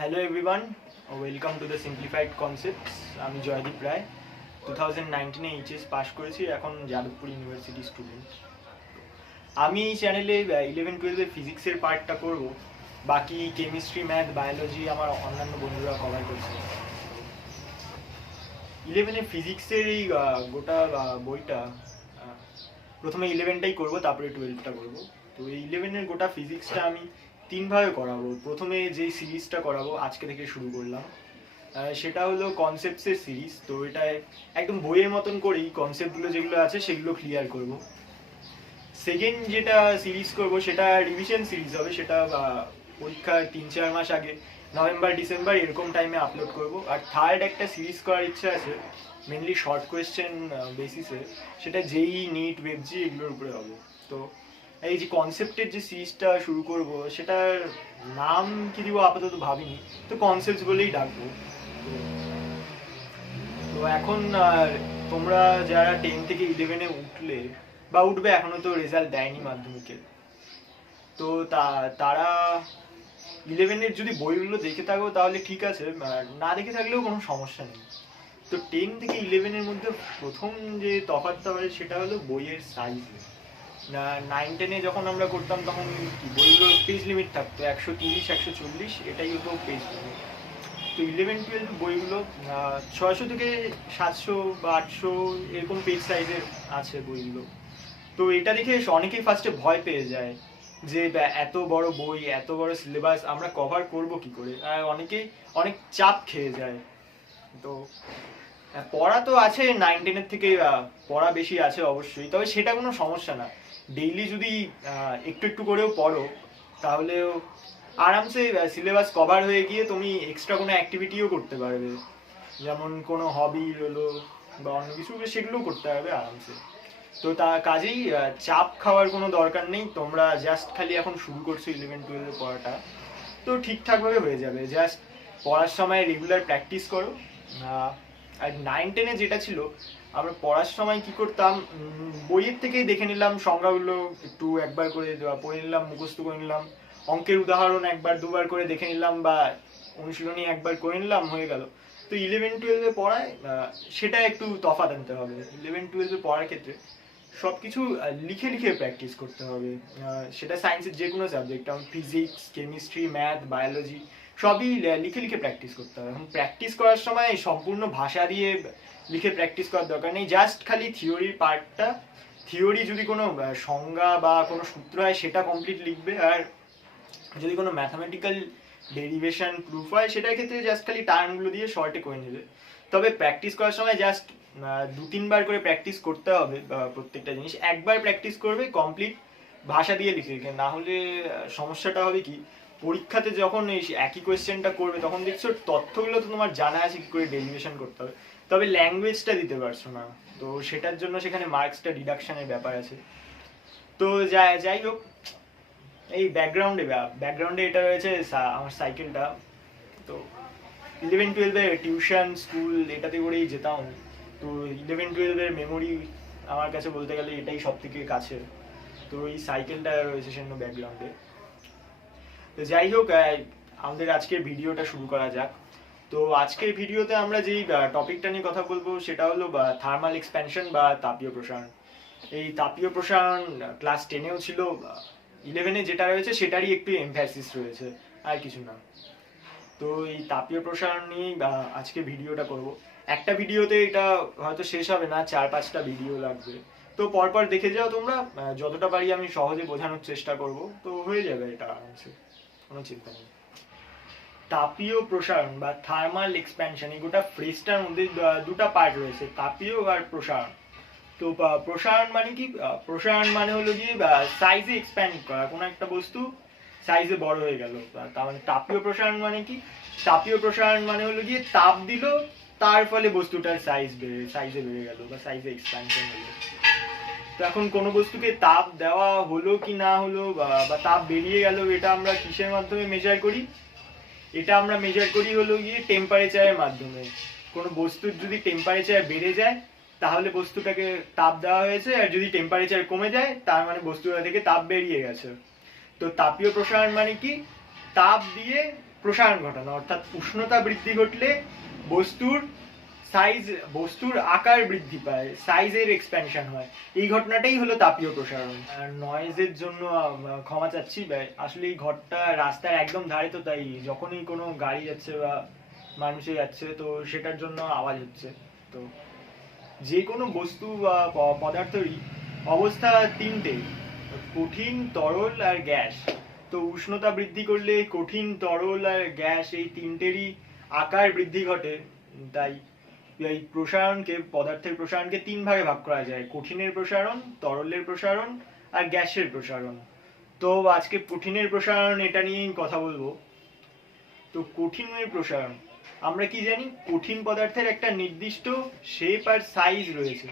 Hello everyone, welcome to the Simplified Concepts. আমি জয়দীপ রায় 2019 এ HS pass করেছি, এখন যাদবপুর ইউনিভার্সিটি স্টুডেন্ট। আমি এই চ্যানেলে 11-12 এর ফিজিক্সের পার্টটা করব, বাকি কেমিস্ট্রি, ম্যাথ, বায়োলজি আমার অন্যান্য বন্ধুরা কভার করছে। 11 ফিজিক্সের এই গোটা বইটা প্রথমে 11টাই করব, তারপরে 12টা করব। তো এই 11 গোটা ফিজিক্সটা আমি তিনভাবে করাবো। প্রথমে যে সিরিজটা করাবো, আজকে থেকে শুরু করলাম, সেটা হলো কনসেপ্টসের সিরিজ। তো এটা একদম বইয়ের মতন করেই কনসেপ্টগুলো যেগুলো আছে সেগুলো ক্লিয়ার করব। সেকেন্ড যেটা সিরিজ করব সেটা রিভিশন সিরিজ হবে, সেটা পরীক্ষার 3-4 মাস আগে নভেম্বর ডিসেম্বর এরকম টাইমে আপলোড করব। আর থার্ড একটা সিরিজ করার ইচ্ছা আছে, মেনলি শর্ট কোয়েশ্চেন বেসিসে, সেটা যেই নিট ওয়েবজি এগুলোর উপরে হবে। তো এই যে কনসেপ্টের যে সিরিজটা শুরু করব, সেটার নাম কি দিব আপাতত ভাবিনি, তো কনসেপ্ট বলেই ডাকবো। তো এখন তোমরা যারা 10 থেকে 11-এ উঠলে বা উঠবে, এখনো তো রেজাল্ট দেয়নি মাধ্যমিকের, তো তারা 11-এর যদি বইগুলো দেখে থাকো তাহলে ঠিক আছে, না দেখে থাকলেও কোনো সমস্যা নেই। তো 10 থেকে 11-এর মধ্যে প্রথম যে তফাৎটা হয় সেটা হলো বইয়ের সাইজ। 9-10-এ যখন আমরা করতাম তখন কি বইগুলোর পেজ লিমিট থাকতো 130-140, এটাই হতো পেজ লিমিট। তো 11-12 বইগুলো 600 থেকে 700 বা 800 এরকম পেজ সাইজের আছে বইগুলো। তো এটা দেখে অনেকেই ফার্স্টে ভয় পেয়ে যায় যে এত বড় বই, এত বড় সিলেবাস আমরা কভার করব কি করে, আর অনেকেই অনেক চাপ খেয়ে যায়। তো পড়া তো আছে 9-10-এর থেকে, পড়া বেশি আছে অবশ্যই, তবে সেটা কোনো সমস্যা না। ডেইলি যদি একটু একটু করেও পড়ো তাহলেও আরামসে সিলেবাস কভার হয়ে গিয়ে তুমি এক্সট্রা কোনো অ্যাক্টিভিটিও করতে পারবে, যেমন কোনো হবি হলো বা অন্য কিছু, সেগুলোও করতে পারবে আরামসে। তো কাজেই চাপ খাওয়ার কোনো দরকার নেই, তোমরা জাস্ট খালি এখন শুরু করছো 11-12 পড়াটা, তো ঠিকঠাকভাবে হয়ে যাবে। জাস্ট পড়ার সময় রেগুলার প্র্যাকটিস করো। আর 9-10-এ যেটা ছিল, আমরা পড়ার সময় কি করতাম, বইয়ের থেকেই দেখে নিলাম সংজ্ঞাগুলো, একটু একবার করে পড়ে নিলাম, মুখস্থ করে নিলাম, অঙ্কের উদাহরণ একবার দুবার করে দেখে নিলাম বা অনুশীলনী একবার করে নিলাম, হয়ে গেল। তো 11-12-এ পড়ায় সেটা একটু তফাৎ আনতে হবে। 11-12-এ পড়ার ক্ষেত্রে সবকিছু লিখে লিখে প্র্যাকটিস করতে হবে। সেটা সায়েন্সের যে কোনো সাবজেক্ট, যেমন ফিজিক্স, কেমিস্ট্রি, ম্যাথ, বায়োলজি, সবই লিখে লিখে প্র্যাকটিস করতে হবে। এখন প্র্যাকটিস করার সময় সম্পূর্ণ ভাষা দিয়ে লিখে প্র্যাকটিস করার দরকার নেই, জাস্ট খালি থিওরির পার্টটা, থিওরি যদি কোনো সংজ্ঞা বা কোনো সূত্র হয় সেটা কমপ্লিট লিখবে, আর যদি কোনো ম্যাথামেটিক্যাল ডেরিভেশন প্রুফ হয় সেটার ক্ষেত্রে জাস্ট খালি টার্মগুলো দিয়ে শর্টে করে নেবে। তবে প্র্যাকটিস করার সময় জাস্ট 2-3 বার করে প্র্যাকটিস করতে হবে। প্রত্যেকটা জিনিস একবার প্র্যাকটিস করবে কমপ্লিট ভাষা দিয়ে লিখে, না হলে সমস্যাটা হবে কি, পরীক্ষাতে যখন এই একই কোয়েশ্চেনটা করবে তখন দেখছো তথ্যগুলো তো তোমার জানা আছে কি করে ডেরিভেশন করতে হবে, তবে ল্যাঙ্গুয়েজটা দিতে পারছো না। তো সেটার জন্য সেখানে মার্কসটা ডিডাকশনের ব্যাপার আছে। তো যাই হোক, এই ব্যাকগ্রাউন্ডে এটা রয়েছে আমার সাইকেলটা। তো 11-12-এ টিউশন, স্কুল এটাতে করেই যেতাম। তো 11-12-এর মেমোরি আমার কাছে বলতে গেলে এটাই সব থেকে কাছে। তো এই সাইকেলটা রয়েছে সেজন্য ব্যাকগ্রাউন্ডে। তো যাই হোক, আমাদের আজকের ভিডিওটা শুরু করা যাক। তো আজকের ভিডিওতে আমরা যেই টপিকটা নিয়ে কথা বলবো সেটা হলো থার্মাল এক্সপ্যানশন বা তাপীয় প্রসারণ। এই তাপীয় প্রসারণ ক্লাস 10-এও ছিল, 11-এ যেটা রয়েছে সেটারই একটু এমফ্যাসিস রয়েছে, আর কিছু না। তো এই তাপীয় প্রসারণ নিয়েই আজকে ভিডিওটা করব। একটা ভিডিওতে এটা হয়তো শেষ হবে না, 4-5টা ভিডিও লাগবে। তো পরপর দেখে যাও তোমরা, যতটা পারি আমি সহজে বোঝানোর চেষ্টা করব, তো হয়ে যাবে এটা আরামসে, কোনো চিন্তা নেই। তাপীয় প্রসারণ বা থার্মাল এক্সপ্যানশন, এই গোটা ফ্রেজটার মধ্যে দুটা পার্ট রয়েছে, তাপীয় আর প্রসারণ। তো প্রসারণ মানে কি, প্রসারণ মানে হলো গিয়ে সাইজে এক্সপ্যান্ড করা, কোনো একটা বস্তু সাইজে বড় হয়ে গেল। তার মানে তাপীয় প্রসারণ মানে কি, তাপীয় প্রসারণ মানে হলো গিয়ে তাপ দিল, তার ফলে বস্তুটার সাইজে বেড়ে গেল বা সাইজে এক্সপ্যানশন হলো। তো এখন কোনো বস্তুকে তাপ দেওয়া হলো কি না হলো বা তাপ বেরিয়ে গেল, এটা আমরা কিসের মাধ্যমে মেজার করি, এটা আমরা মেজার করি হলো গিয়ে টেম্পারেচারের মাধ্যমে। কোনো বস্তুর যদি টেম্পারেচার বেড়ে যায় তাহলে বস্তুটাকে তাপ দেওয়া হয়েছে, আর যদি টেম্পারেচার কমে যায় তার মানে বস্তুটা থেকে তাপ বেরিয়ে গেছে। তো তাপীয় প্রসারণ মানে কি, তাপ দিয়ে প্রসারণ ঘটানো, অর্থাৎ উষ্ণতা বৃদ্ধি ঘটলে বস্তুর সাইজ, বস্তুর আকার বৃদ্ধি পায়, সাইজের এক্সপ্যানশন হয়। এই ঘটনাটাই হলো তাপীয় প্রসারণ। আর নয়েজের জন্য ক্ষমা চাচ্ছি, আসলে এই ঘরটা রাস্তার একদম ধারে, তো তাই যখনই কোনো গাড়ি যাচ্ছে বা মানুষে যাচ্ছে তো সেটার জন্য আওয়াজ হচ্ছে। তো যে কোনো বস্তু বা পদার্থেরই অবস্থা তিনটে, কঠিন, তরল আর গ্যাস। তো উষ্ণতা বৃদ্ধি করলে কঠিন, তরল আর গ্যাস এই তিনটেরই আকার বৃদ্ধি ঘটে। তাই এই প্রসারণকে, পদার্থের প্রসারণকে তিন ভাগে ভাগ করা যায়: কঠিনের প্রসারণ, তরলের প্রসারণ আর গ্যাসের প্রসারণ। তো আজকে কঠিনের প্রসারণ এটা নিয়েই কথা বলবো। তো কঠিনের প্রসারণ, আমরা কি জানি, কঠিন পদার্থের একটা নির্দিষ্ট শেপ আর সাইজ রয়েছে,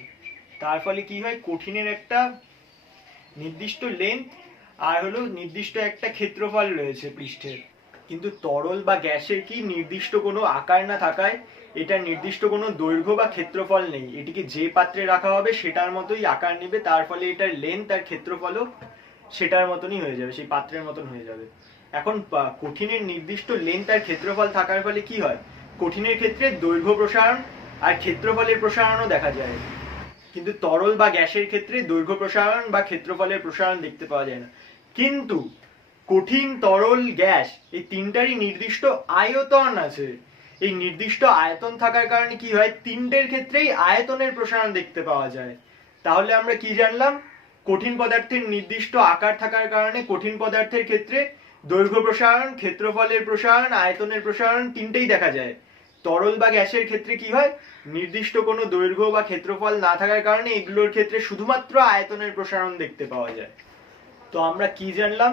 তার ফলে কি হয়, কঠিনের একটা নির্দিষ্ট লেন্থ আর হলো নির্দিষ্ট একটা ক্ষেত্রফল রয়েছে পৃষ্ঠের। কিন্তু তরল বা গ্যাসের কি নির্দিষ্ট কোনো আকার না থাকায় এটা নির্দিষ্ট কোনো দৈর্ঘ্য বা ক্ষেত্রফল নেই, এটিকে যে পাত্রে রাখা হবে সেটার মতোই আকার নেবে, তার ফলে এটার লেন্থ আর ক্ষেত্রফলও সেটার মতনই হয়ে যাবে, সেই পাত্রের মতন হয়ে যাবে। এখন কঠিনের নির্দিষ্ট লেন্থ আর ক্ষেত্রফল থাকার ফলে কি হয়, কঠিনের ক্ষেত্রে দৈর্ঘ্য প্রসারণ আর ক্ষেত্রফলের প্রসারণও দেখা যায়, কিন্তু তরল বা গ্যাসের ক্ষেত্রে দৈর্ঘ্য প্রসারণ বা ক্ষেত্রফলের প্রসারণ দেখতে পাওয়া যায় না। কিন্তু কঠিন, তরল, গ্যাস এই তিনটারই নির্দিষ্ট আয়তন আছে। এই নির্দিষ্ট আয়তন থাকার কারণে কি হয়, তিনটের ক্ষেত্রেই আয়তনের প্রসারণ দেখতে পাওয়া যায়। তাহলে আমরা কি জানলাম, কঠিন পদার্থের নির্দিষ্ট আকার থাকার কারণে কঠিন পদার্থের ক্ষেত্রে দৈর্ঘ্য প্রসারণ, ক্ষেত্রফলের প্রসারণ, আয়তনের প্রসারণ তিনটেই দেখা যায়। তরল বা গ্যাসের ক্ষেত্রে কি হয়, নির্দিষ্ট কোনো দৈর্ঘ্য বা ক্ষেত্রফল না থাকার কারণে এগুলোর ক্ষেত্রে শুধুমাত্র আয়তনের প্রসারণ দেখতে পাওয়া যায়। তো আমরা কি জানলাম,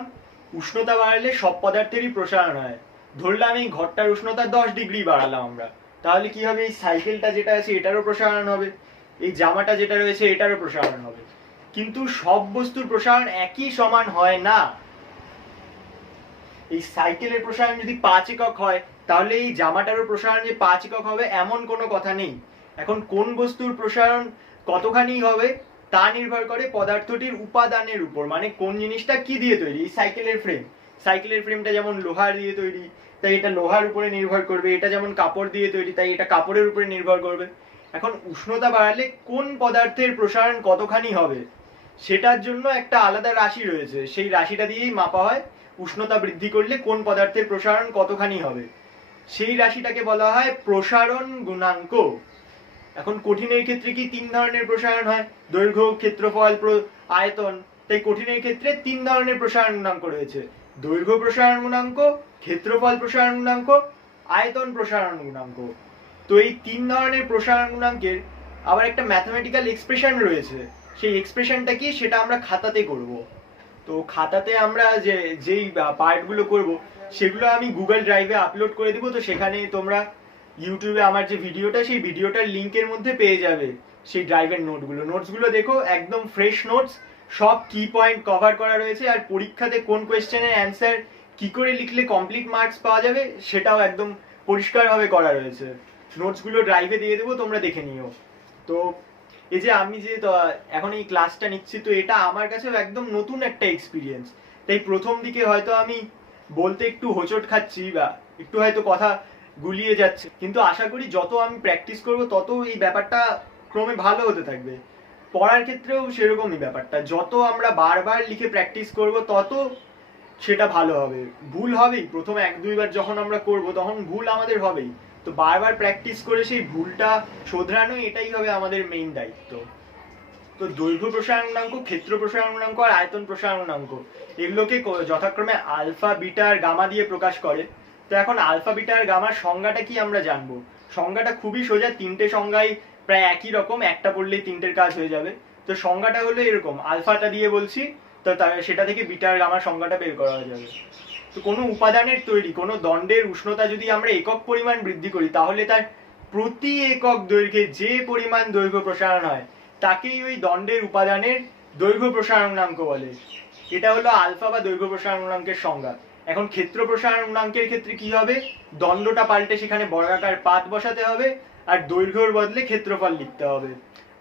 উষ্ণতা বাড়লে সব পদার্থেরই প্রসারণ হয়। ধরলাম এই ঘরটার উষ্ণতা 10 ডিগ্রি বাড়ালাম আমরা, তাহলে কি হবে, এই সাইকেলটা যেটা আছে এটারও প্রসারণ হবে, এই জামাটা যেটা রয়েছে এটারও প্রসারণ হবে। কিন্তু সব বস্তুর প্রসারণ একই সমান হয় না। এই সাইকেলের প্রসারণ যদি 5 একক হয়, তাহলে এই জামাটারও প্রসারণ যে 5 একক হবে এমন কোনো কথা নেই। এখন কোন বস্তুর প্রসারণ কতখানি হবে তা নির্ভর করে পদার্থটির উপাদানের উপর, মানে কোন জিনিসটা কি দিয়ে তৈরি। এই সাইকেলের ফ্রেমটা যেমন লোহার দিয়ে তৈরি, তাই এটা লোহার উপরে নির্ভর করবে। এটা যেমন কাপড় দিয়ে তৈরি, তাই এটা কাপড়ের উপরে নির্ভর করবে। এখন উষ্ণতা বাড়ালে কোন পদার্থের প্রসারণ কতখানি হবে সেটার জন্য একটা আলাদা রাশি রয়েছে, সেই রাশিটা দিয়েই মাপা হয় উষ্ণতা বৃদ্ধি করলে কোন পদার্থের প্রসারণ কতখানি হবে। সেই রাশিটাকে বলা হয় প্রসারণ গুণাঙ্ক। এখন কঠিনের ক্ষেত্রে কি 3 ধরনের প্রসারণ হয়, দৈর্ঘ্য, ক্ষেত্রফল, আয়তন। তাই কঠিনের ক্ষেত্রে 3 ধরনের প্রসারণ গুণাঙ্ক রয়েছে: দৈর্ঘ্য প্রসারণ গুণাঙ্ক, ক্ষেত্রফল প্রসারণ গুণাঙ্ক, আয়তন প্রসারণ গুণাঙ্ক। তো এই 3 ধরনের প্রসারণ গুণাঙ্কের আবার একটা ম্যাথমেটিক্যাল এক্সপ্রেশন রয়েছে। সেই এক্সপ্রেশনটা কি সেটা আমরা খাতাতে করব। তো খাতাতে আমরা যেই পার্টগুলো করব সেগুলো আমি গুগল ড্রাইভে আপলোড করে দিব। তো সেখানে তোমরা ইউটিউবে আমার যে ভিডিওটা, সেই ভিডিওটার লিংকের মধ্যে পেয়ে যাবে সেই ড্রাইভের নোটসগুলো দেখো, একদম ফ্রেশ নোটস, সব কি পয়েন্ট কভার করা রয়েছে। আর পরীক্ষাতে কোন কোয়েশ্চেনের অ্যান্সার কি করে লিখলে কমপ্লিট মার্কস পাওয়া যাবে সেটাও একদম পরিষ্কারভাবে করা রয়েছে। নোটসগুলো ড্রাইভে দিয়ে দেবো, তোমরা দেখে নিও। তো এই যে আমি যে এখন এই ক্লাসটা নিচ্ছি, তো এটা আমার কাছেও একদম নতুন একটা এক্সপিরিয়েন্স। তাই প্রথম দিকে হয়তো আমি বলতে একটু হোঁচট খাচ্ছি বা একটু হয়তো কথা গুলিয়ে যাচ্ছে, কিন্তু আশা করি যত আমি প্র্যাকটিস করব তত এই ব্যাপারটা ক্রমে ভালো হতে থাকবে। পড়ার ক্ষেত্রেও সেরকমই ব্যাপারটা, যত আমরা বারবার লিখে প্র্যাকটিস করব তত সেটা ভালো হবে। ভুল হবেই, প্রথম 1-2 বার যখন আমরা করব তখন ভুল আমাদের হবেই। তো বারবার প্র্যাকটিস করে সেই ভুলটা শোধরানো, এটাই হবে আমাদের মেইন দায়িত্ব। তো দৈর্ঘ্য প্রসারণ গুণাঙ্ক, ক্ষেত্র প্রসারণ গুণাঙ্ক আর আয়তন প্রসারণ গুণাঙ্ক এগুলোকে যথাক্রমে আলফা, বিটা আর গামা দিয়ে প্রকাশ করে। তো এখন আলফা, বিটা আর গামার সংজ্ঞাটা কি আমরা জানবো। সংজ্ঞাটা খুবই সোজা, তিনটে সংজ্ঞাই প্রায় একই রকম, একটা পড়লেই তিনটের কাজ হয়ে যাবে। তো সংজ্ঞাটা হলো এরকম, আলফাটা দিয়ে বলছি, তো সেটা থেকে বিটা আর গামার সংজ্ঞাটা বের করা যাবে। তো কোনো উপাদানের তৈরি কোনো দণ্ডের উষ্ণতা যদি আমরা একক পরিমাণ বৃদ্ধি করি, তাহলে তার প্রতি একক দৈর্ঘ্যে যে পরিমাণ দৈর্ঘ্য প্রসারণ হয় তাকেই ওই দণ্ডের উপাদানের দৈর্ঘ্য প্রসারণ গুণাঙ্ক বলে। এটা হলো আলফা বা দৈর্ঘ্য প্রসারণ গুণাঙ্কের সংজ্ঞা। এখন ক্ষেত্র প্রসারণ গুণাঙ্কের ক্ষেত্রে কি হবে, দণ্ডটা পাল্টে সেখানে বর্গাকার পাত বসাতে হবে আর দৈর্ঘ্যের বদলে ক্ষেত্রফল লিখতে হবে।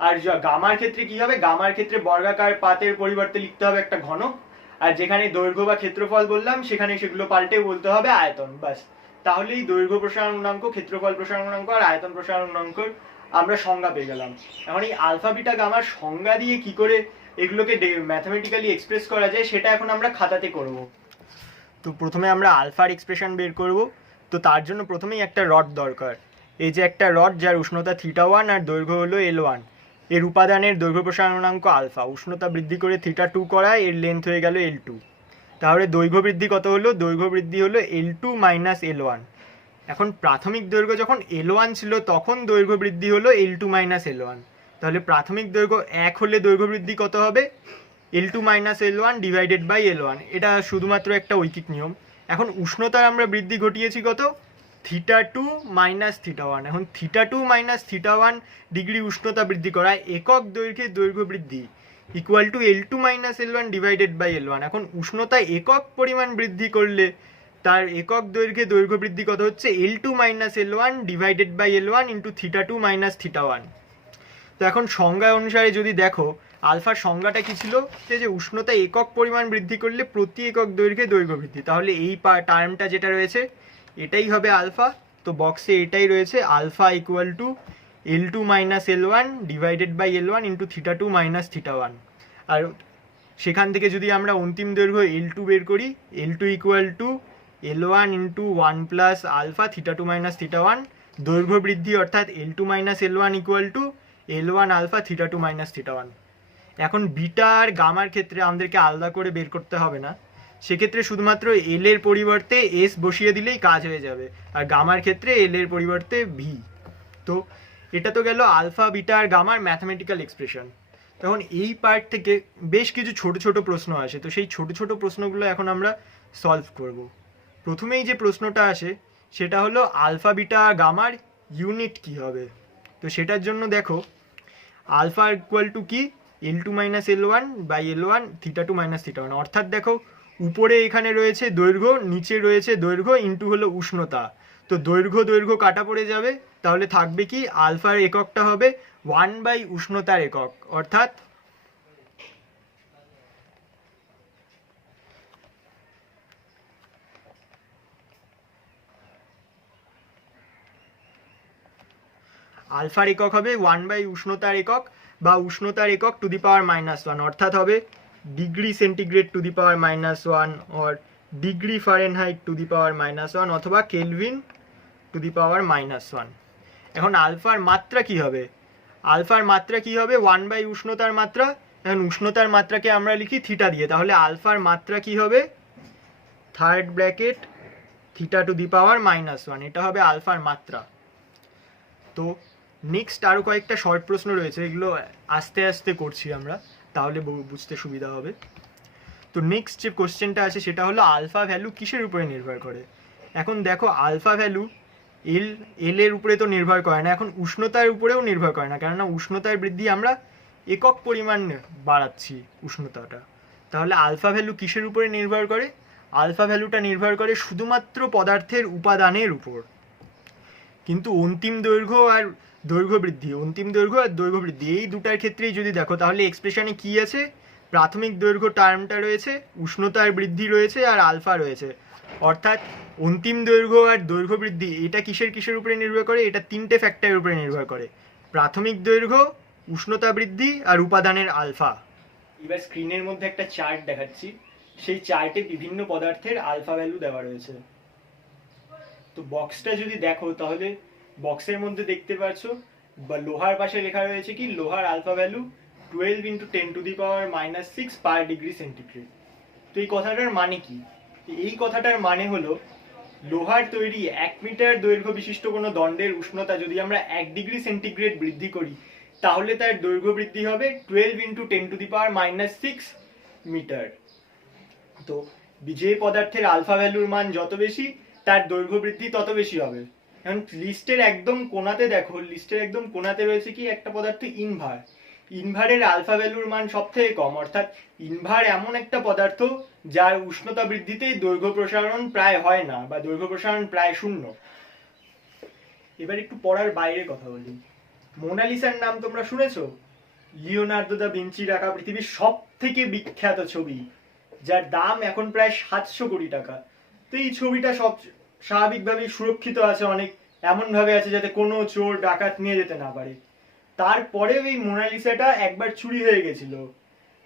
আর গামার ক্ষেত্রে কি হবে, গামার ক্ষেত্রে বর্গাকার পাতের পরিবর্তে লিখতে হবে একটা ঘনক, আর যেখানে দৈর্ঘ্য বা ক্ষেত্রফল বললাম সেখানে সেগুলো পাল্টে বলতে হবে আয়তন। বাস, তাহলেই দৈর্ঘ্য প্রসারণ গুণাঙ্ক, ক্ষেত্রফল প্রসারণ গুণাঙ্ক আর আয়তন প্রসারণ গুণাঙ্কর আমরা সংজ্ঞা পেয়ে গেলাম। এখন এই আলফা বিটা গামার সংজ্ঞা দিয়ে কি করে এগুলোকে ম্যাথমেটিক্যালি এক্সপ্রেস করা যায় সেটা এখন আমরা খাতাতে করব। তো প্রথমে আমরা আলফার এক্সপ্রেশন বের করব। তো তার জন্য প্রথমেই একটা রড দরকার। এই যে একটা রড যার উষ্ণতা θ1 আর দৈর্ঘ্য হলো L1, এর উপাদানের দৈর্ঘ্য প্রসারণ গুণাঙ্ক আলফা, উষ্ণতা বৃদ্ধি করে θ2 করায় এর লেন্থ হয়ে গেল L2। তাহলে দৈর্ঘ্য বৃদ্ধি কত হলো? দৈর্ঘ্য বৃদ্ধি হলো L2 মাইনাস L1। এখন প্রাথমিক দৈর্ঘ্য যখন L1 ছিল তখন দৈর্ঘ্য বৃদ্ধি হলো L2 মাইনাস L1। তাহলে প্রাথমিক দৈর্ঘ্য 1 হলে দৈর্ঘ্য বৃদ্ধি কত হবে? L2 minus L1 divided by L1। এটা শুধুমাত্র একটা ঐকিক নিয়ম। এখন উষ্ণতার আমরা বৃদ্ধি ঘটিয়েছি কত? θ2 মাইনাস θ1। এখন θ2 মাইনাস θ1 ডিগ্রি উষ্ণতা বৃদ্ধি করায় একক দৈর্ঘ্যে দৈর্ঘ্য বৃদ্ধি equal to L2 minus L1 divided by L1। এখন উষ্ণতা একক পরিমাণ বৃদ্ধি করলে তার একক দৈর্ঘ্যে দৈর্ঘ্য বৃদ্ধি কত হচ্ছে? L2 minus L1 divided by L1 into θ2 minus θ1। তো এখন সংজ্ঞা অনুসারে যদি দেখো, আলফার সংজ্ঞাটা কি ছিল? যে উষ্ণতা একক পরিমাণ বৃদ্ধি করলে প্রতি একক দৈর্ঘ্যে দৈর্ঘ্য বৃদ্ধি। তাহলে এই টার্মটা যেটা রয়েছে এটাই হবে আলফা। তো বক্সে এটাই রয়েছে, alpha equal to L2 minus L1 divided by L1 into θ2 minus θ1। আর সেখান থেকে যদি আমরা অন্তিম দৈর্ঘ্য L2 বের করি, L2 equal to L1 into 1 plus alpha θ2 minus θ1। দৈর্ঘ্য বৃদ্ধি অর্থাৎ L2 minus L1 equal to L1 alpha θ2 minus θ1। এখন বিটা আর গামার ক্ষেত্রে আমাদেরকে আলাদা করে বের করতে হবে না, সেক্ষেত্রে শুধুমাত্র এল এর পরিবর্তে এস বসিয়ে দিলেই কাজ হয়ে যাবে। আর গামার ক্ষেত্রে এল এর পরিবর্তে ভি। তো এটা তো গেল আলফা বিটা আর গামার ম্যাথমেটিক্যাল এক্সপ্রেশন। তখন এই পার্ট থেকে বেশ কিছু ছোট ছোট প্রশ্ন আসে। তো সেই ছোট ছোট প্রশ্নগুলো এখন আমরা সলভ করব। প্রথমেই যে প্রশ্নটা আসে সেটা হলো আলফা বিটা গামার ইউনিট কি হবে। তো সেটার জন্য দেখো, আলফা ইকুয়াল টু কি? L2 minus L1 by L1 θ2 minus θ1। অর্থাৎ দেখো, উপরে এখানে রয়েছে দৈর্ঘ্য, নিচে রয়েছে দৈর্ঘ্য ইন্টু হলো উষ্ণতা। তো দৈর্ঘ্য দৈর্ঘ্য কাটা পড়ে যাবে, তাহলে থাকবে কি? আলফার এককটা হবে 1 বাই উষ্ণতার একক। অর্থাৎ আলফার একক হবে 1 বাই উষ্ণতার একক বা উষ্ণতার একক টু দি পাওয়ার -1। অর্থাৎ হবে degree centigrade to the power -1 or degree Fahrenheit to the power -1 অথবা কেলভিন টু দি পাওয়ার -1। এখন আলফার মাত্রা কি হবে? আলফার মাত্রা কি হবে? 1 বাই উষ্ণতার মাত্রা। এখন উষ্ণতার মাত্রাকে আমরা লিখি থিটা দিয়ে, তাহলে আলফার মাত্রা কি হবে? Third bracket theta to the power -1। এটা হবে আলফার মাত্রা। তো নেক্সট আরও কয়েকটা শর্ট প্রশ্ন রয়েছে, এগুলো আস্তে আস্তে করছি আমরা, তাহলে বুঝতে সুবিধা হবে। তো নেক্সট যে কোশ্চেনটা আছে সেটা হলো আলফা ভ্যালু কিসের উপরে নির্ভর করে। এখন দেখো, আলফা ভ্যালু এল এর উপরে তো নির্ভর করে না, এখন উষ্ণতার উপরেও নির্ভর করে না, কেননা উষ্ণতার বৃদ্ধি আমরা একক পরিমাণ বাড়াচ্ছি উষ্ণতাটা। তাহলে আলফা ভ্যালু কিসের উপরে নির্ভর করে? আলফা ভ্যালুটা নির্ভর করে শুধুমাত্র পদার্থের উপাদানের উপর। কিন্তু অন্তিম দৈর্ঘ্য আর দৈর্ঘ্য বৃদ্ধি, অন্তিম দৈর্ঘ্য আর দৈর্ঘ্য বৃদ্ধি এই দুটার ক্ষেত্রেই যদি দেখো, তাহলে এক্সপ্রেশনে কি আছে? প্রাথমিক দৈর্ঘ্য টার্মটা রয়েছে, উষ্ণতার বৃদ্ধি রয়েছে আর আলফা রয়েছে। অর্থাৎ অন্তিম দৈর্ঘ্য আর দৈর্ঘ্য বৃদ্ধি এটা কিসের উপরে নির্ভর করে? এটা তিনটে ফ্যাক্টরের উপরে নির্ভর করে, প্রাথমিক দৈর্ঘ্য, উষ্ণতা বৃদ্ধি আর উপাদানের আলফা। এবার স্ক্রিনের মধ্যে একটা চার্ট দেখাচ্ছি, সেই চার্টে বিভিন্ন পদার্থের আলফা ভ্যালু দেওয়া রয়েছে। তো বক্সটা যদি দেখো, তাহলে বক্সের মধ্যে দেখতে পাচ্ছ বা লোহার পাশে লেখা রয়েছে কি? লোহার alpha value 12 × 10⁻⁻6 per degree centigrade. তো এই কথাটার মানে কি? এই কথাটার মানে হলো, লোহার তৈরি 1 মিটার দৈর্ঘ্য বিশিষ্ট কোনো দণ্ডের উষ্ণতা যদি আমরা 1 ডিগ্রি সেন্টিগ্রেড বৃদ্ধি করি, তাহলে তার দৈর্ঘ্য বৃদ্ধি হবে 12 × 10⁻⁻6 মিটার। তো যে পদার্থের আলফা ভ্যালুর মান যত বেশি, তার দৈর্ঘ্য বৃদ্ধি তত বেশি হবে। এখন লিস্টের একদম কোণাতে দেখো, লিস্টের একদম কোণাতে রয়েছে কি? একটা পদার্থ ইনভার। ইনভারের আলফা ভ্যালুর মান সব থেকে কম। অর্থাৎ ইনভার এমন একটা পদার্থ যার উষ্ণতা বৃদ্ধিতে দৈর্ঘ্য প্রসারণ প্রায় হয় না বা দৈর্ঘ্য প্রসারণ প্রায় 0। এবার একটু পড়ার বাইরে কথা বলি। মোনালিসার নাম তোমরা শুনেছো? লিওনার্দো দা ভিঞ্চির আঁকা পৃথিবীর সব থেকে বিখ্যাত ছবি, যার দাম এখন প্রায় 700 কোটি টাকা। তো এই ছবিটা স্বাভাবিকভাবেই সুরক্ষিত আছে, অনেক এমনভাবে আছে যাতে কোনো চোর ডাকাত নিয়ে যেতে না পারে। তারপরেও এই মোনালিসাটা একবার চুরি হয়ে গেছিল।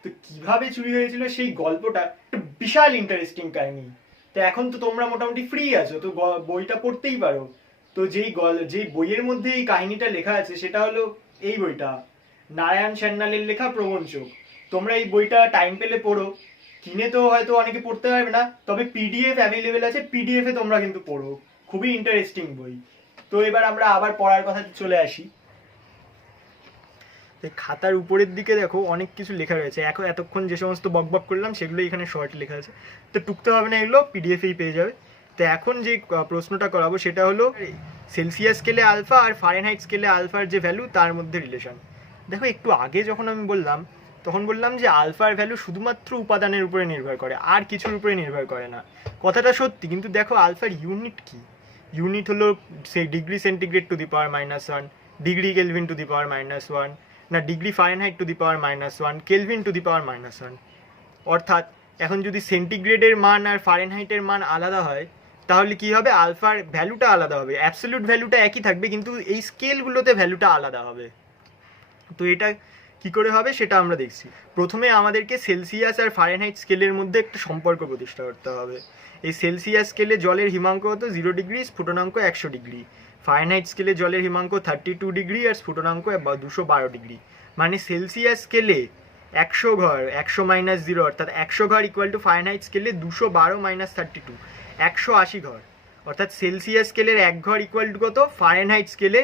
তো কিভাবে চুরি হয়েছিল সেই গল্পটা একটা বিশাল ইন্টারেস্টিং কাহিনী। তো এখন তো তোমরা মোটামুটি ফ্রি আছো, তো বইটা পড়তেই পারো। তো যেই বইয়ের মধ্যে এই কাহিনীটা লেখা আছে সেটা হলো এই বইটা, নারায়ণ সান্যালের লেখা প্রবঞ্চক। তোমরা এই বইটা টাইম পেলে পড়ো। কিনে তো হয়তো অনেকে পড়তে পারবে না, তবে পিডিএফ অ্যাভেলেবেল আছে, পিডিএফ এ তোমরা কিন্তু পড়ো। খুবই ইন্টারেস্টিং বই। তো এবার আমরা আবার পড়ার কথা চলে আসি। খাতার উপরের দিকে দেখো অনেক কিছু লেখা রয়েছে। এখন এতক্ষণ যে সমস্ত বকবক করলাম সেগুলো এখানে শর্ট লেখা আছে, তো টুকতে হবে না, এগুলো পিডিএফেই পেয়ে যাবে। তো এখন যে প্রশ্নটা করাবো সেটা হলো সেলসিয়াস স্কেলে আলফা আর ফারেনহাইট স্কেলে আলফার যে ভ্যালু তার মধ্যে রিলেশন। দেখো একটু আগে যখন আমি বললাম তখন বললাম যে আলফার ভ্যালু শুধুমাত্র উপাদানের উপরে নির্ভর করে, আর কিছুর উপরে নির্ভর করে না। কথাটা সত্যি, কিন্তু দেখো আলফার ইউনিট কি? ইউনিট হলো সেই degree centigrade to the power -1, degree Kelvin to the power -1, না degree Fahrenheit to the power -1, Kelvin to the power -1। অর্থাৎ এখন যদি সেন্টিগ্রেডের মান আর ফারেনহাইটের মান আলাদা হয় তাহলে কি হবে? আলফার ভ্যালুটা আলাদা হবে। অ্যাবসলিউট ভ্যালুটা একই থাকবে কিন্তু এই স্কেলগুলোতে ভ্যালুটা আলাদা হবে। তো এটা কি করে হবে সেটা আমরা দেখছি। প্রথমে আমাদেরকে সেলসিয়াস আর ফারেনহাইট স্কেলের মধ্যে একটা সম্পর্ক প্রতিষ্ঠা করতে হবে। এই সেলসিয়াস স্কেলে জলের হিমাঙ্ক হতো 0 ডিগ্রি, স্ফুটনাঙ্ক 100 ডিগ্রি। ফারেনহাইট স্কেলে জলের হিমাঙ্ক 32 ডিগ্রি আর স্ফুটনাঙ্ক 212 ডিগ্রি। মানে সেলসিয়াস স্কেলে 100 ঘর 100 - 0 অর্থাৎ 100 ঘর ইকুয়াল টু ফারেনহাইট স্কেলে 212 - 32 180 ঘর। অর্থাৎ সেলসিয়াস স্কেলের 1 ঘর ইকুয়াল টু কত? ফারেনহাইট স্কেলে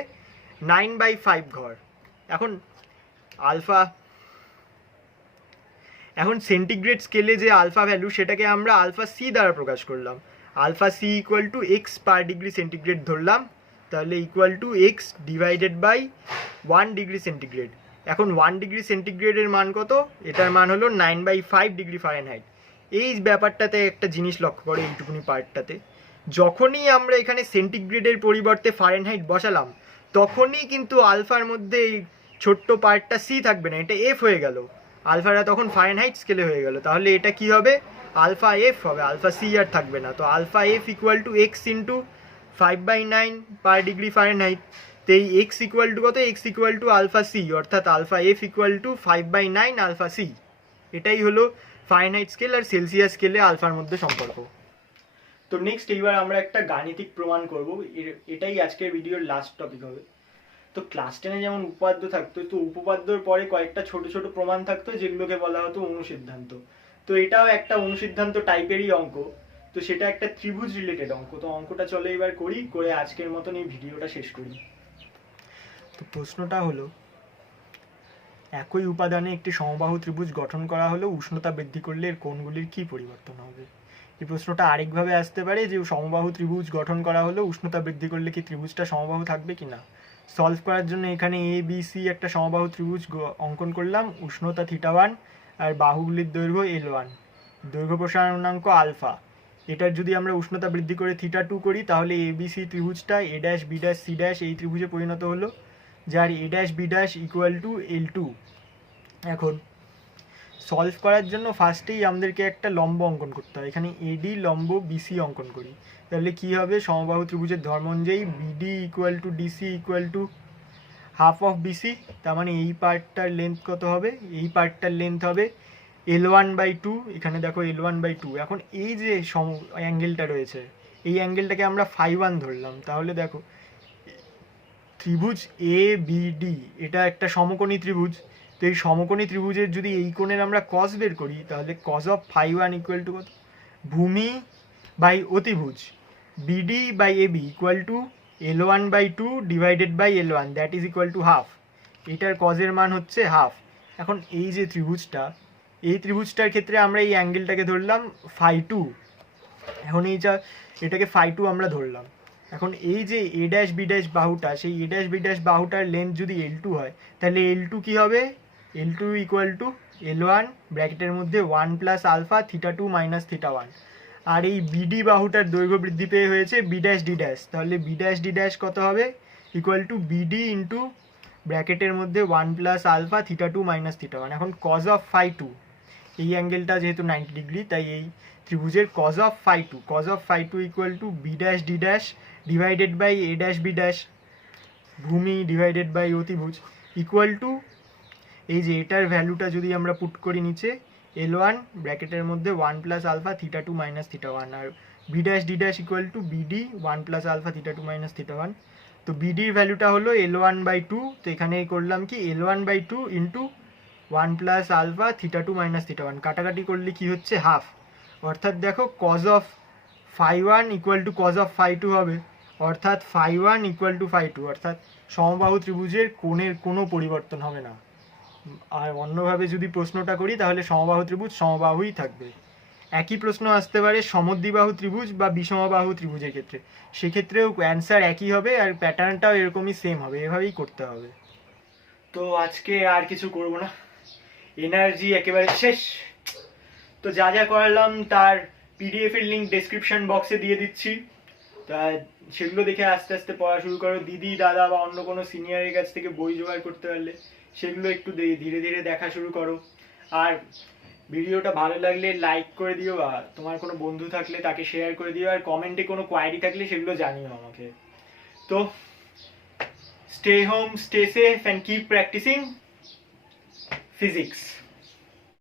9/5 ঘর। এখন সেন্টিগ্রেড স্কেলে যে আলফা ভ্যালু সেটাকে আমরা আলফা সি দ্বারা প্রকাশ করলাম। Alpha C equal to X per degree centigrade ধরলাম, তাহলে equal to X divided by 1 degree centigrade. এখন 1 ডিগ্রি সেন্টিগ্রেডের মান কত? এটার মান হলো 9/5 ডিগ্রি ফারেনহাইট। এই ব্যাপারটাতে একটা জিনিস লক্ষ্য করো, এইটুকুনি পার্টটাতে যখনই আমরা এখানে সেন্টিগ্রেডের পরিবর্তে ফারেনহাইট বসালাম তখনই কিন্তু আলফার মধ্যে এই ছোট্ট পার্টটা সি থাকবে না, এটা এফ হয়ে গেল। আলফাটা তখন ফারেনহাইট স্কেলে হয়ে গেল, তাহলে এটা কি হবে? আলফা এফ হবে, আলফা সি আর থাকবে না। তো alpha F equal to X into 5/9 per degree Fahrenheit. তো এই এক্স ইকুয়াল টু কত? X equal to alpha C, অর্থাৎ alpha F equal to 5/9 alpha C. এটাই হলো ফারেনহাইট স্কেল আর সেলসিয়াস স্কেলে আলফার মধ্যে সম্পর্ক। তো নেক্সট এইবার আমরা একটা গাণিতিক প্রমাণ করব, এটাই আজকের ভিডিওর লাস্ট টপিক হবে। তো ক্লাস 10-এ যেমন উপপাদ্য থাকতো, তো উপপাদ্যর পরে কয়েকটা ছোট ছোট প্রমাণ থাকতো যেগুলোকে বলা হতো অনুসিদ্ধান্ত। তো এটাও একটা অনুসিদ্ধান্ত টাইপেরই অঙ্ক। তো সেটা একটা ত্রিভুজ রিলেটেড অঙ্ক। তো অঙ্কটা চলে এবার করি, করে আজকের মতন এই ভিডিওটা শেষ করি। তো প্রশ্নটা হলো, একই উপাদানে একটি সমবাহু ত্রিভুজ গঠন করা হলো, উষ্ণতা বৃদ্ধি করলে এর কোণগুলির কি পরিবর্তন হবে? এই প্রশ্নটা আরেকভাবে আসতে পারে যে সমবাহু ত্রিভুজ গঠন করা হলো, উষ্ণতা বৃদ্ধি করলে কি ত্রিভুজটা সমবাহু থাকবে কিনা। সলভ করার জন্য এখানে এ বি সি একটা সমবাহু ত্রিভুজ অঙ্কন করলাম। উষ্ণতা θ1 আর বাহুগুলির দৈর্ঘ্য L1, দৈর্ঘ্য প্রসারণাঙ্ক আলফা। এটার যদি আমরা উষ্ণতা বৃদ্ধি করে θ2 করি তাহলে এ বি সি ত্রিভুজটা A dash B dash C dash এই ত্রিভুজে পরিণত হলো, যার A dash B dash equal to L2। এখন সলভ করার জন্য ফার্স্টেই আমাদেরকে একটা লম্ব অঙ্কন করতে হয়। এখানে এডি লম্ব বিসি অঙ্কন করি, তাহলে কি হবে? সমবাহু ত্রিভুজের ধর্ম অনুযায়ী BD equal to DC equal to half of BC. তার মানে এই পার্টটার লেন্থ কত হবে? এই পার্টটার লেন্থ হবে L1/2। এখানে দেখো L1/2। এখন এই যে অ্যাঙ্গেলটা রয়েছে এই অ্যাঙ্গেলটাকে আমরা φ1 ধরলাম। তাহলে দেখো ত্রিভুজ এ বি ডি এটা একটা সমকোণী ত্রিভুজ। তো এই সমকোণী ত্রিভুজের যদি এই কোণের আমরা কস বের করি তাহলে কস অফ φ1 ইকুয়াল টু কত? ভূমি বাই অতিভুজ BD by AB equal to L1/2 divided by L1, that is equal to half. এটার কজের মান হচ্ছে হাফ। এখন এই যে ত্রিভুজটা, এই ত্রিভুজটার ক্ষেত্রে আমরা এই অ্যাঙ্গেলটাকে ধরলাম φ2। এখন এটাকে φ2 আমরা ধরলাম। এখন এই যে এ ড্যাশ বি ড্যাশ বাহুটা, সেই এ ড্যাশ বি ড্যাশ বাহুটার লেন্থ যদি L2 হয় তাহলে L2 কি হবে? L2 ইকুয়াল টু L1 ব্র্যাকেটের মধ্যে 1 প্লাস আলফা θ2 মাইনাস θ1। আর এই বিডি বাহুটার দৈর্ঘ্য বৃদ্ধি পেয়ে হয়েছে বি ড্যাশ ডি ড্যাশ, তাহলে বি ড্যাশ ডি ড্যাশ কত হবে? ইকুয়াল টু বিডি ইন্টু ব্র্যাকেটের মধ্যে 1 প্লাস আলফা θ2 মাইনাস θ1। এখন কজ অফ φ2, এই অ্যাঙ্গেলটা যেহেতু 90 ডিগ্রি তাই এই ত্রিভুজের cos of phi two equal to B dash D dash divided by A dash B dash ভূমি ডিভাইডেড বাই অতিভুজ ইকুয়াল টু, এই যে এটার ভ্যালুটা যদি আমরা পুট করি নিচে, L1 ব্র্যাকেটের মধ্যে 1 plus alpha theta 2 minus theta 1, আর B dash D dash equal to BD 1 plus alpha theta 2 minus theta 1। তো বিডির ভ্যালুটা হলো L1 বাই 2, তো এখানে করলাম কি L1 by 2 into 1 plus alpha theta 2 minus theta 1, কাটাকাটি করলে কি হচ্ছে হাফ, অর্থাৎ দেখো cos of phi 1 equal to cos of phi 2 হবে, অর্থাৎ ফাই 1 ইকুয়াল টু ফাই 2, অর্থাৎ সমবাহু ত্রিভুজের কোণের কোনো পরিবর্তন হবে না। আর অন্যভাবে যদি প্রশ্নটা করি তাহলে সমবাহু ত্রিভুজ সমবাহুই থাকবে। একই প্রশ্ন আসতে পারে সমদ্বিবাহু ত্রিভুজ বা বিষমবাহু ত্রিভুজের ক্ষেত্রে, সেক্ষেত্রেও অ্যান্সার একই হবে আর প্যাটার্নটাও এরকমই সেম হবে, এভাবেই করতে হবে। তো আজকে আর কিছু করব না, এনার্জি একেবারে শেষ। তো যা যা করালাম তার পিডিএফ এর লিঙ্ক ডেসক্রিপশন বক্সে দিয়ে দিচ্ছি, তা সেগুলো দেখে আস্তে আস্তে পড়া শুরু করো। দিদি দাদা বা অন্য কোনো সিনিয়রের কাছ থেকে বই জোগাড় করতে পারলে সেগুলো একটু ধীরে ধীরে দেখা শুরু করো। আর ভিডিওটা ভালো লাগলে লাইক করে দিও, বা তোমার কোনো বন্ধু থাকলে তাকে শেয়ার করে দিও, আর কমেন্টে কোনো কোয়ারি থাকলে সেগুলো জানিও আমাকে। তো stay home, stay safe and keep practising physics.